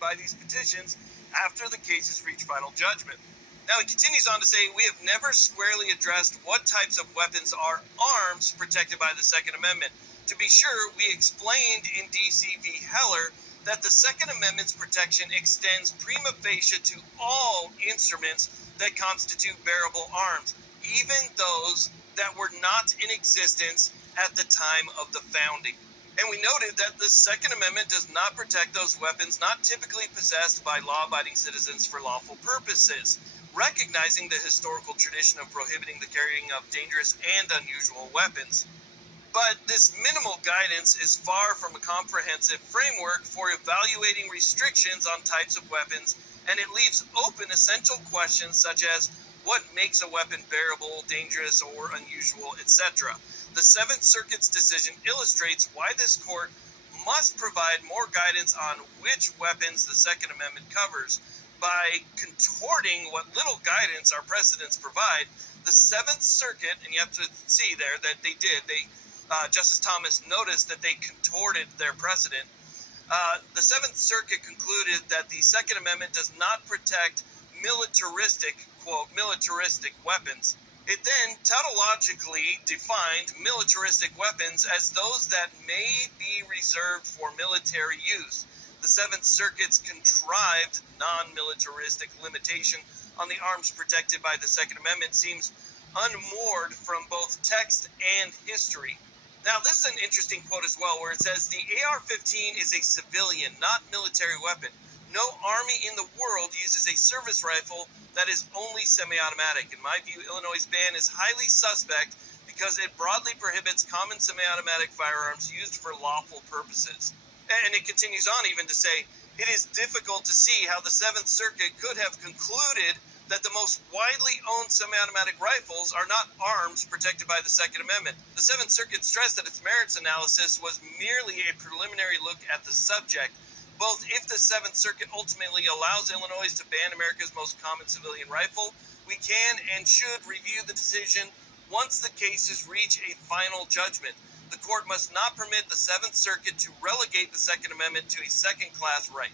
by these petitions after the cases reach final judgment. Now, he continues on to say, we have never squarely addressed what types of weapons are arms protected by the Second Amendment. To be sure, we explained in D.C. v. Heller that the Second Amendment's protection extends prima facie to all instruments that constitute bearable arms, even those that were not in existence at the time of the founding. And we noted that the Second Amendment does not protect those weapons not typically possessed by law-abiding citizens for lawful purposes, recognizing the historical tradition of prohibiting the carrying of dangerous and unusual weapons. But this minimal guidance is far from a comprehensive framework for evaluating restrictions on types of weapons, and it leaves open essential questions such as what makes a weapon bearable, dangerous, or unusual, etc. The Seventh Circuit's decision illustrates why this court must provide more guidance on which weapons the Second Amendment covers. By contorting what little guidance our precedents provide, the Seventh Circuit, and you have to see there that they did, Justice Thomas noticed that they contorted their precedent. The Seventh Circuit concluded that the Second Amendment does not protect militaristic, quote, militaristic weapons. It then tautologically defined militaristic weapons as those that may be reserved for military use. The Seventh Circuit's contrived non-militaristic limitation on the arms protected by the Second Amendment seems unmoored from both text and history. Now, this is an interesting quote as well, where it says, the AR-15 is a civilian, not military weapon. No army in the world uses a service rifle that is only semi-automatic. In my view, Illinois' ban is highly suspect because it broadly prohibits common semi-automatic firearms used for lawful purposes. And it continues on even to say, it is difficult to see how the Seventh Circuit could have concluded that the most widely owned semi-automatic rifles are not arms protected by the Second Amendment. The Seventh Circuit stressed that its merits analysis was merely a preliminary look at the subject. Both if the Seventh Circuit ultimately allows Illinois to ban America's most common civilian rifle, we can and should review the decision once the cases reach a final judgment. The court must not permit the Seventh Circuit to relegate the Second Amendment to a second-class right.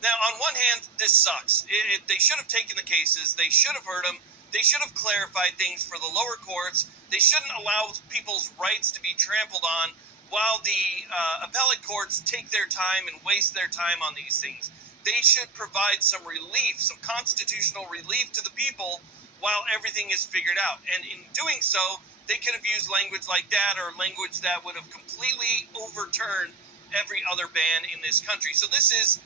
Now, on one hand, this sucks. They should have taken the cases. They should have heard them. They should have clarified things for the lower courts. They shouldn't allow people's rights to be trampled on while the appellate courts take their time and waste their time on these things. They should provide some relief, some constitutional relief to the people while everything is figured out. And in doing so, they could have used language like that or language that would have completely overturned every other ban in this country. So this is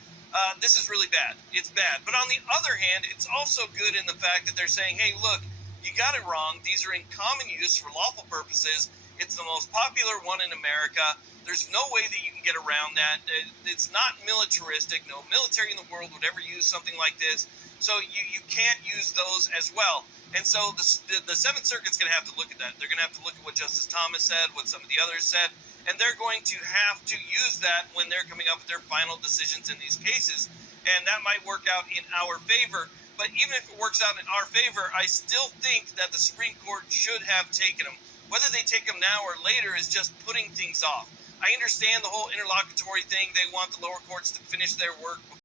really bad. It's bad. But on the other hand, it's also good in the fact that they're saying, hey, look, you got it wrong. These are in common use for lawful purposes. It's the most popular one in America. There's no way that you can get around that. It's not militaristic. No military in the world would ever use something like this. So you can't use those as well. And so the Seventh Circuit's going to have to look at that. They're going to have to look at what Justice Thomas said, what some of the others said, and they're going to have to use that when they're coming up with their final decisions in these cases. And that might work out in our favor. But even if it works out in our favor, I still think that the Supreme Court should have taken them. Whether they take them now or later is just putting things off. I understand the whole interlocutory thing. They want the lower courts to finish their work